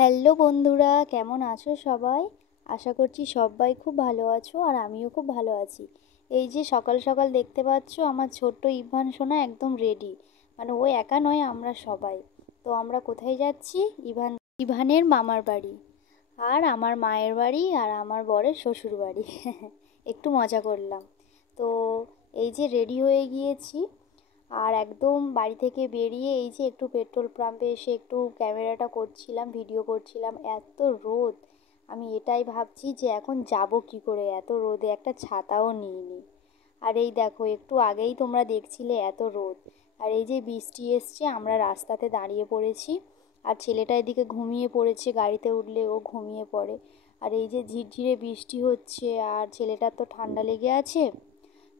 Hello বন্ধুরা, কেমন আছো সবাই? আশা করছি সবাই খুব ভালো আছো আর আমিও খুব ভালো আছি। এই যে সকাল সকাল দেখতে পাচ্ছ আমার ছোট্ট ইভান সোনা একদম রেডি। মানে ও একা নয়, আমরা সবাই। তো আমরা কোথায় যাচ্ছি? ইভানের মামার বাড়ি, আর আমার মায়ের বাড়ি, আর আমার বরের শ্বশুর বাড়ি। একটু মজা করলাম। তো এই যে রেডি হয়ে গিয়েছি, আর একদম বাড়ি থেকে বেরিয়ে এই যে একটু পেট্রোল পাম্পে এসে একটু ক্যামেরাটা করছিলাম, ভিডিও করছিলাম। এত রোদ, আমি এটাই ভাবছি যে এখন যাব কি করে এত রোদে, একটা ছাতাও নিইনি। আর এই দেখো, একটু আগেই তোমরা দেখছিলে এত রোদ। আর এই যে বৃষ্টি এসছে, আমরা রাস্তাতে দাঁড়িয়ে পড়েছি। আর ছেলেটা এদিকে ঘুমিয়ে পড়েছে, গাড়িতে উঠলে ও ঘুমিয়ে পড়ে। আর এই যে ঝিরঝিরে বৃষ্টি হচ্ছে, আর ছেলেটার তো ঠান্ডা লেগে আছে।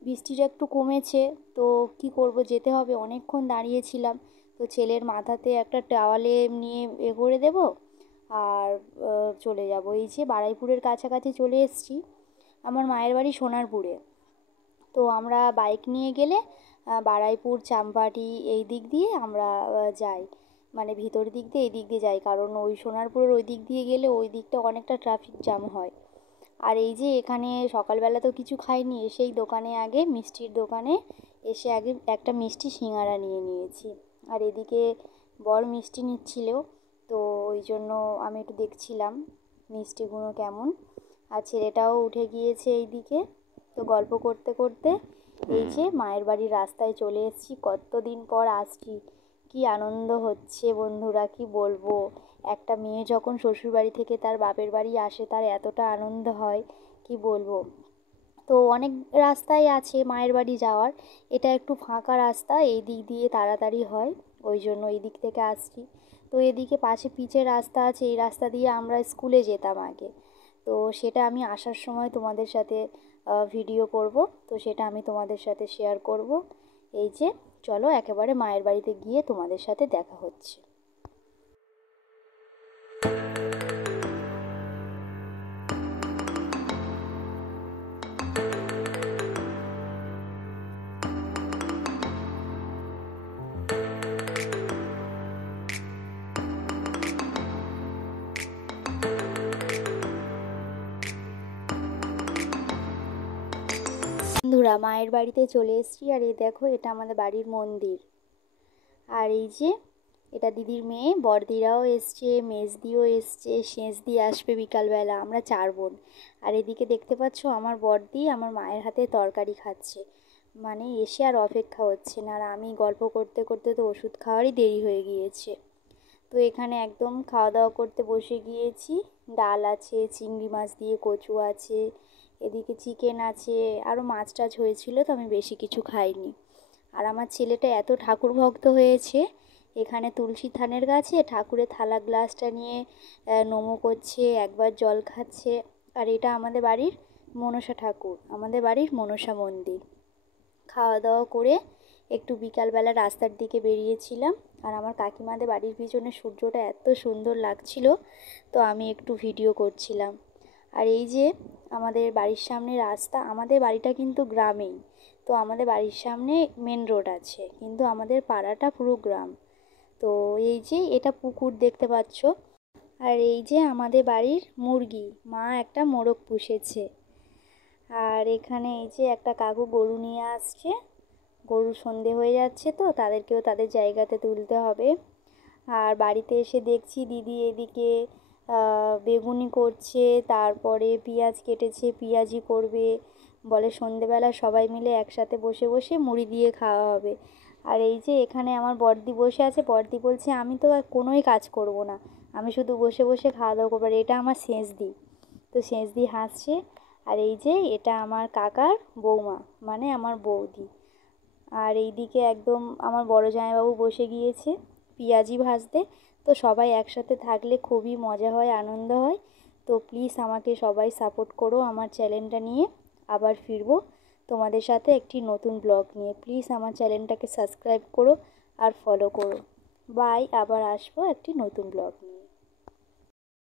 বৃষ্টিটা একটু কমেছে, তো কি করব, যেতে হবে। অনেকক্ষণ দাঁড়িয়েছিলাম। তো ছেলের মাথাতে একটা টাওয়ালে নিয়ে করে দেব, আর চলে যাব। এই যে বারুইপুরের কাছাকাছি চলে এসেছি। আমার মায়ের বাড়ি সোনারপুরে। তো আমরা বাইক নিয়ে গেলে বারুইপুর, চাম্পাটি এই দিক দিয়ে আমরা যাই। মানে ভিতর দিক দিয়ে এই দিক দিয়ে যাই, কারণ ওই সোনারপুরের ওই দিক দিয়ে গেলে ওই দিকটা অনেকটা ট্রাফিক জ্যাম হয়। আর এই যে এখানে সকালবেলা তো কিছু খাইনি, এসেই দোকানে আগে মিষ্টির দোকানে এসে আগে একটা মিষ্টি সিঙ্গারা নিয়ে নিয়েছি। আর এদিকে বর মিষ্টি নিচ্ছিল, তো ওই জন্য আমি একটু দেখছিলাম মিষ্টিগুলো কেমন। আর ছেলেটাও উঠে গিয়েছে এইদিকে। তো গল্প করতে করতে এই যে মায়ের বাড়ির রাস্তায় চলে এসেছি। কতদিন পর আসছি, কি আনন্দ হচ্ছে বন্ধুরা, কি বলবো। একটা মেয়ে যখন শ্বশুরবাড়ি থেকে তার বাপের বাড়ি আসে, তার এতটা আনন্দ হয়, কি বলবো। তো অনেক রাস্তাই আছে মায়ের বাড়ি যাওয়ার। এটা একটু ফাঁকা রাস্তা, এই দিক দিয়ে তাড়াতাড়ি হয়, ওই জন্য এই দিক থেকে আসছি। তো এদিকে পাশে পিচের রাস্তা আছে, এই রাস্তা দিয়ে আমরা স্কুলে যেতাম আগে। তো সেটা আমি আসার সময় তোমাদের সাথে ভিডিও করব। তো সেটা আমি তোমাদের সাথে শেয়ার করব। এই যে চলো একেবারে মায়ের বাড়িতে গিয়ে তোমাদের সাথে দেখা হচ্ছে। বন্ধুরা, মায়ের বাড়িতে চলে এসেছি। আর এই দেখো, এটা আমাদের বাড়ির মন্দির। আর এই যে এটা দিদির মেয়ে, বড়দিরাও এসছে, মেজদিও এসছে, সেজদি আসবে বিকালবেলা। আমরা 4 বোন। আর এদিকে দেখতে পাচ্ছ আমার বড়দি আমার মায়ের হাতে তরকারি খাচ্ছে। মানে এসে আর অপেক্ষা হচ্ছে না। আর আমি গল্প করতে করতে তো ওষুধ খাওয়ারই দেরি হয়ে গিয়েছে। তো এখানে একদম খাওয়া দাওয়া করতে বসে গিয়েছি। ডাল আছে, চিংড়ি মাছ দিয়ে কচু আছে, এদিকে চিকেন আছে, আরও মাছ টাছ হয়েছিল, তো আমি বেশি কিছু খাইনি। আর আমার ছেলেটা এত ঠাকুর ভক্ত হয়েছে, এখানে তুলসী থানের কাছে ঠাকুরের থালা গ্লাসটা নিয়ে নমো করছে, একবার জল খাচ্ছে। আর এটা আমাদের বাড়ির মনসা ঠাকুর, আমাদের বাড়ির মনসা মন্দির। খাওয়া দাওয়া করে একটু বিকালবেলা রাস্তার দিকে বেরিয়েছিলাম। আর আমার কাকিমাদের বাড়ির পিছনে সূর্যটা এত সুন্দর লাগছিল, তো আমি একটু ভিডিও করছিলাম। আর এই যে আমাদের বাড়ির সামনে রাস্তা, আমাদের বাড়িটা কিন্তু গ্রামেই। তো আমাদের বাড়ির সামনে মেন রোড আছে, কিন্তু আমাদের পাড়াটা পুরো গ্রাম। তো এই যে এটা পুকুর দেখতে পাচ্ছ। আর এই যে আমাদের বাড়ির মুরগি, মা একটা মোরগ পুষেছে। আর এখানে এই যে একটা কাকু গরু নিয়ে আসছে। গরু সন্ধে হয়ে যাচ্ছে, তো তাদেরকেও তাদের জায়গাতে তুলতে হবে। আর বাড়িতে এসে দেখছি দিদি এদিকে বেগুনি করছে, তারপরে পেঁয়াজ কেটেছে, পেঁয়াজি করবে। বলে সন্ধেবেলা সবাই মিলে একসাথে বসে বসে মুড়ি দিয়ে খাওয়া হবে। আর এই যে এখানে আমার বড়দি বসে আছে। বড়দি বলছে আমি তো আর কোনোই কাজ করব না, আমি শুধু বসে বসে খাওয়া দাওয়া করবো। আর এটা আমার সেজদি, তো সেজদি হাসছে। আর এই যে এটা আমার কাকার বৌমা, মানে আমার বৌদি। আর এই দিকে একদম আমার বড় জামাইবাবু বসে গিয়েছে পেঁয়াজি ভাজতে। তো সবাই একসাথে থাকলে খুবই মজা হয়, আনন্দ হয়। তো প্লিজ আমাকে সবাই সাপোর্ট করো আমার চ্যানেলটা নিয়ে। আবার ফিরবো তোমাদের সাথে একটি নতুন ব্লগ নিয়ে। প্লিজ আমার চ্যানেলটাকে সাবস্ক্রাইব করো আর ফলো করো। বাই, আবার আসবো একটি নতুন ব্লগ নিয়ে।